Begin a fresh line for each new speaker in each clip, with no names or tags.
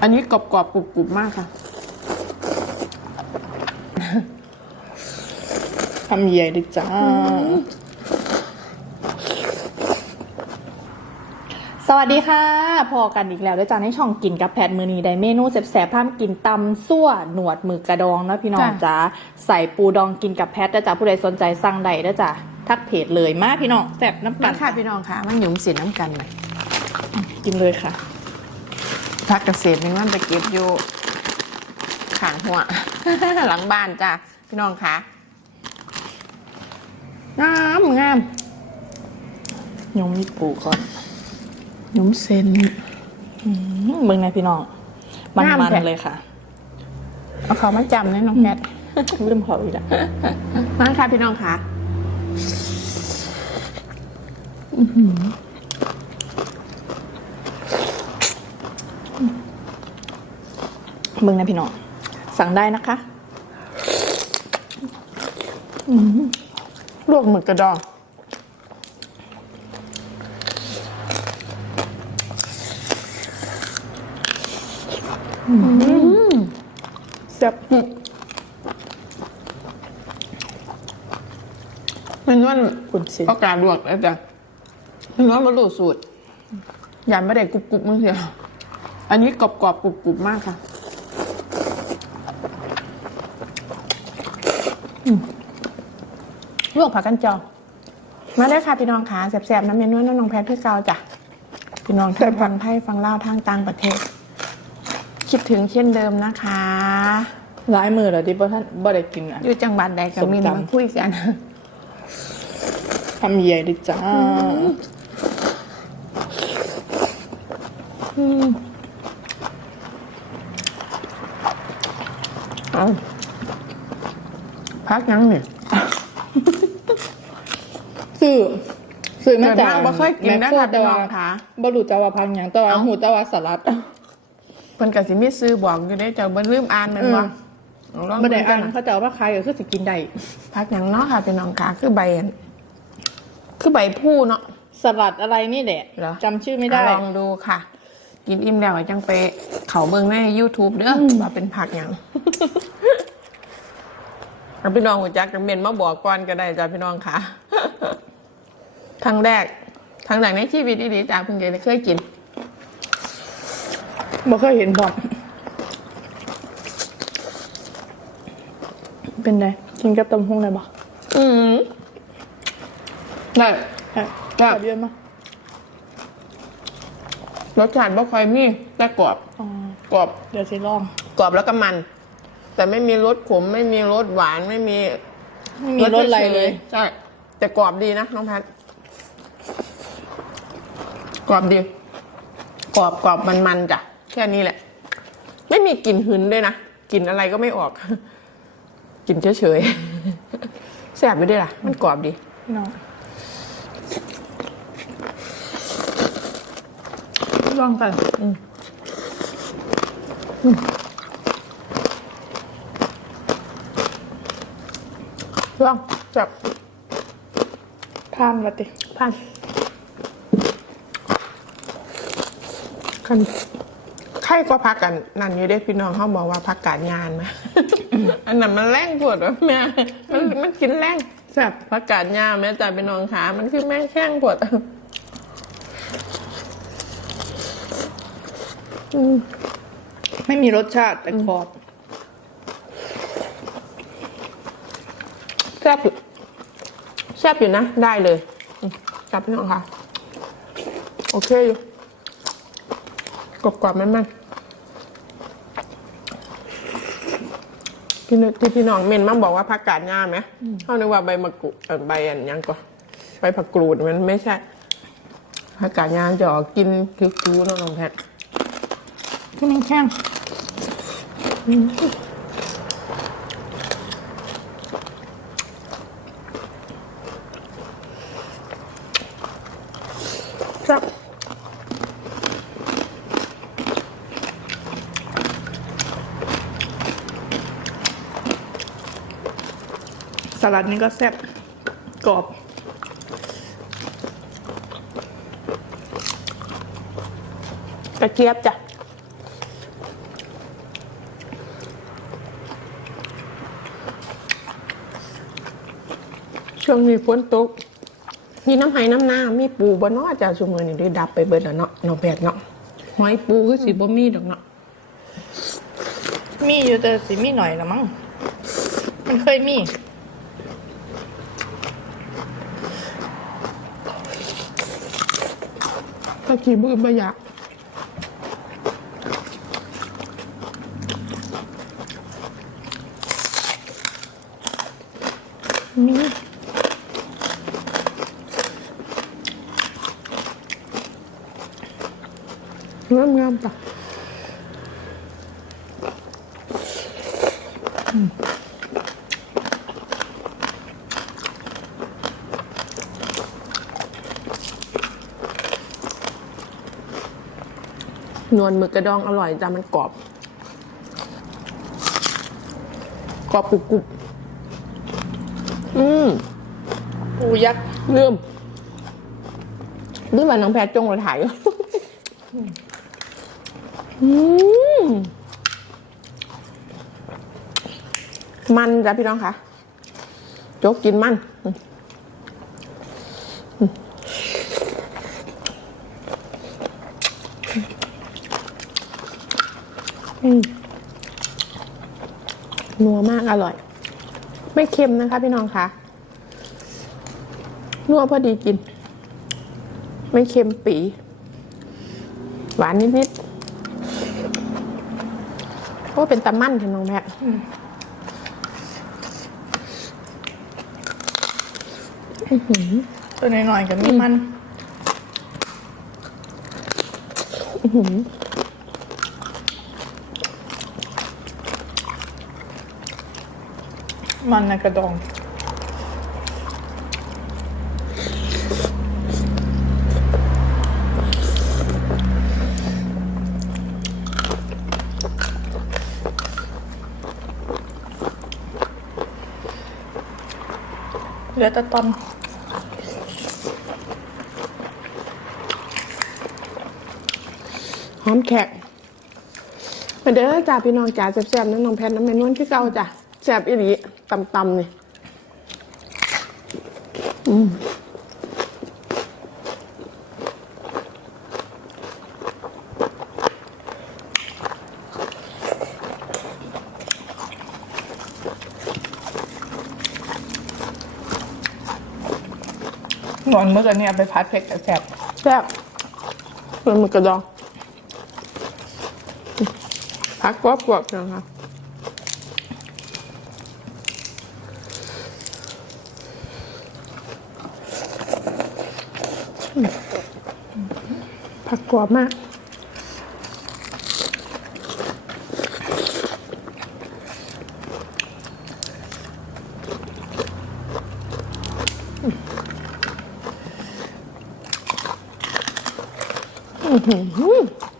อันนี้กรอบกรอบๆกรุบกรุบๆมากค่ะทำใหญ่ดิจ้า สวัสดีค่ะ พอกันอีกแล้วด้วยจ้าในช่องกินกับแพทมือนีได้เมนูแสบๆพามกินตำซั่วหนวดหมึกกระดองเนาะพี่น้อง
จ้ะ
จ้าใส่ปูดองกินกับแพทนะจ้าผู้ใดสนใจสั่งได้นะจ้าทักเพจเลยมาพี่น้องแสบน้ำกั
มานค่ะพี่น้องค่ะ มันหยุมสินน้ำกันเลย
กินเลยค่ะ
พักเกษตรเป็นวันไปเก็บอยู่ขางหัว หลังบ้านจ้ะพี่น้องค่ะงามงาม
ยมมีปูก่อน
ห ยุมเส้น
อืมมึงไงพี่น้องมัน
งาม
มัน
แท้
เลยค่ะ
เอาเขามาจำนะน้องแพท
ลืมเขาอีกแล้ว
มาค่ะพี่น้องค่ะ
มึงนะพี่น้องสั่งได้นะคะ
ลวกหมึกกระดอง
แซ่บ
มันนวล
คุณสิ
โอกาสลวกแล้วจ้ะมันนวลมาดูสูตรยานไม่ได้กรุบกรุบๆมึงเสีย
อันนี้กรอบกรอบๆกรุบกรุบมากค่ะ
ลวกผักกันจองมาเลยค่ะพี่น้องค่ะแสบๆน้ำเมนวลน้ำนองแพทพี่เกาจ้ะพี่น้องที่ฟังไทยฟังเล่าวทางต่างประเทศ คิดถึงเช่นเดิมนะคะ
ร้ายมือเหรอที่บ่ท่านบ่ได้กินอะ
อยู่จังหวัดใดก็มี
ส้มตำ
มาคุยกัน
ทำใหญ่ดิจ้า
เอาพักยังเนี่ย
ซื้อซื้อมาจาก
เกิดมาบ่เคยกินนะ
แค
คะ
แต่ว่า
พี่น้องคะ
บ่รู้จักว่าพังหยังแต่ว่า
เอ้า
หูแต่ว่าสลัด
เพิ่นก็สิมีซื้อบอกอยู่ได้เจ้าบ่ลืมอ่านแมันบ่
อืม
ลอง
บ่ได้อ่าน
ดูกัะ
เขาจะเอาว่าใครก็คือสิกินได้
พักหยังเนาะค่ะพี่น้องค่ะคือใบอันคือใบผู้เนาะ
สลัดอะไรนี่แหละ
เหรอ
จำชื่อไม่ได้
ลองดูค่ะ กินอิ่มแล้วก็จังไปเขาเบิ่งใน YouTube เด้ออว่าเป็นผักหยังเอาพี่น้องหัวจักกันเมนมาบอกก่อนก็ได้จ้ะพี่น้องค่ะครั้งแรกครั้งแรกในชีวิตดีๆจ้ะเพิ่งจะได้เคยกิน
บ่เคยเห็นพอดเป็นไงกินกับตำฮุ้งได้บ่
อืมได้
ใช่
ครับ
เยอะมาก
รสชาติบ่ค่อยมีแต่กรอบ
อ๋อก
รอบ
เดี๋ยวสิลอง
กรอบแล้วก็มัน แต่ไม่มีรสขม ไม่มีรสหวานไม่มี
ไม่มีรสอะไรเลย
ใช่แต่กรอบดีนะน้องแพทกรอบดี กรอบกรอบมันมันๆจ้ะ แค่นี้แหละ ไม่มีกลิ่นหืนด้วยนะกลิ่นอะไรก็ไม่ออกกลิ่นเฉยๆแซ่บไปด้วยล่ะ มันกรอบดี
น้องลองกัน
ลองจับ
พานมาติ
พันคัน ไข่ก็พักกันนั่นอยู่ได้พี่น้องเขาบอกว่าพักการงานไหมอันนั้นมันแรงปวดวะแม่มันมันกินแรงแซ่บพักการงานแม่จ่าพี่น้องขามันคือแม่งแข้งปวด
ไม่มีรสชาติแต่กรอบ
แซ่บอยู่แซ่บอยู่นะ ได้เลยอืมจับพี่น้องค่ะ โอเคอยู่กรอบๆมันมัน พี่นที่พี่น้องเมนมาบอกว่าผักกาดงามไหมเขานึกว่าใบมะกรูดเอ่อใบอันหยังก็ใบผักกรูดมันไม่ใช่ผักกาดงามจะออกกินคิ้วๆเนาะน้องแพท
ที่มันแข็งค สลัดนี่ก็แซ่บกรอบ
กระเจี๊ยบจ้ะช่วงนี้ฝนตกมีน้ำไห้น้ำหน้ามีปูบ่เนาะจ้าช่วงนี้ได้ดับไปเบิดแล้วเนาะน้อแพทย์เนาะหอยปูคือสิบ่มีดอกเนาะ
มีอยู่แต่สิมีหน่อยละมั้งมันเคยมี
ถ้าขี้มือบ่อยากมีงามงามๆจ้ะอืม นวลหมึกกระดองอร่อยจ้ะมันกรอบ กรอบกรุบกรุบอืม
ปูยักษ์
ลืมลืมว่าน้องแพทจงเราถ่ายอืมมันจ้ะพี่น้องคะโจ๊กกินมันอืมอืม นัวมากอร่อย ไม่เค็มนะคะพี่น้องคะนัวพอดีกิน ไม่เค็มปี หวานนิดๆเพราะว่าเป็นตะมั่นค่ะน้องแพท
ตัวน้อยๆกับมีมัน มันนกระดองเหลือแต่ตอน
หอมแขกมาเด้อจ้าพี่น้องจ้าแซ่บๆน้ำนองแพทน้ำแม่นวลที่เก่าจ้ะ ซ่บอีหลีตำๆนี่อืม
หนอนเมื่อกี้เนี่ยไปพัดเผ็ดแสบ
แซ่บเป็นหมึกกระดองพักกรอบๆนะคะ ผักกรอบมาก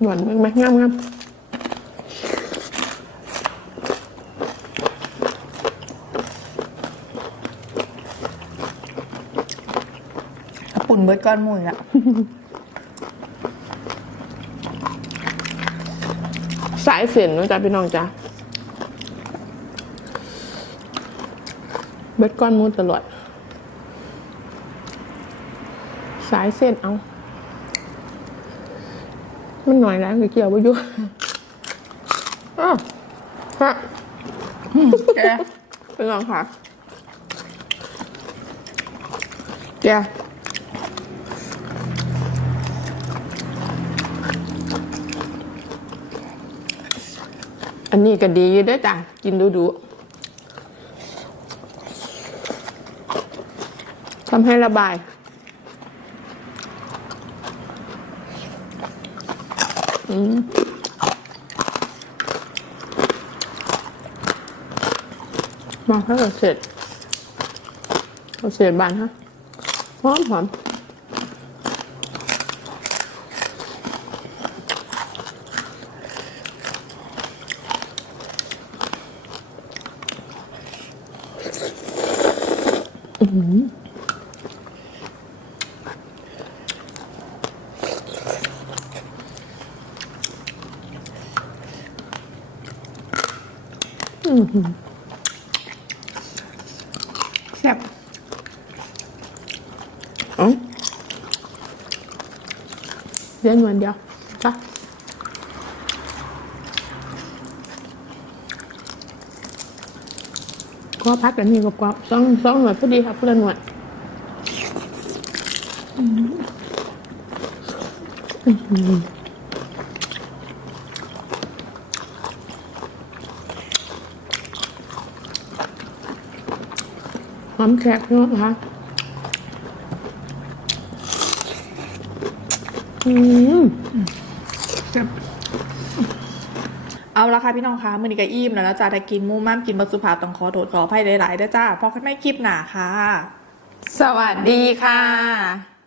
หนวลมึงไหมงามงาม
ปุ่นเบิร์ดก้อนหมุยละ
สายเส้นนะจ๊ะพี่น้องจ๊ะเบ็ดก้อนมูนตลอด สายเส้นเอา มันหน่อยแล้วคือเกี่ยวไปยุ่อ้าวฮะ
แก
เป็นไงคะแก นนี้ก็ดีอยู่ด้วยจ้ะ กินดูดูทำให้ระบาย อืมมาถ้าเกิดเสร็จเราเสร็จบานฮะหอมหอม 음. 음. 싹. 응? 내 눈이야. 자. ก็พักกันนี่กับกวาสองสองหน่วยพอดีครับเพื่อนหน่วยหอมแขกเนาะคะอืม
เอาละค่ะพี่น้องคะมือนี้ก็อิ่มแล้วนะจ๊ะถ้ากินมูม่ามกินบัสุภาพต้องขอโทษขออภัยหลายๆด้วยจ้าพอกันไม่คลิปหนาค่ะ
สวัสดีค่ะ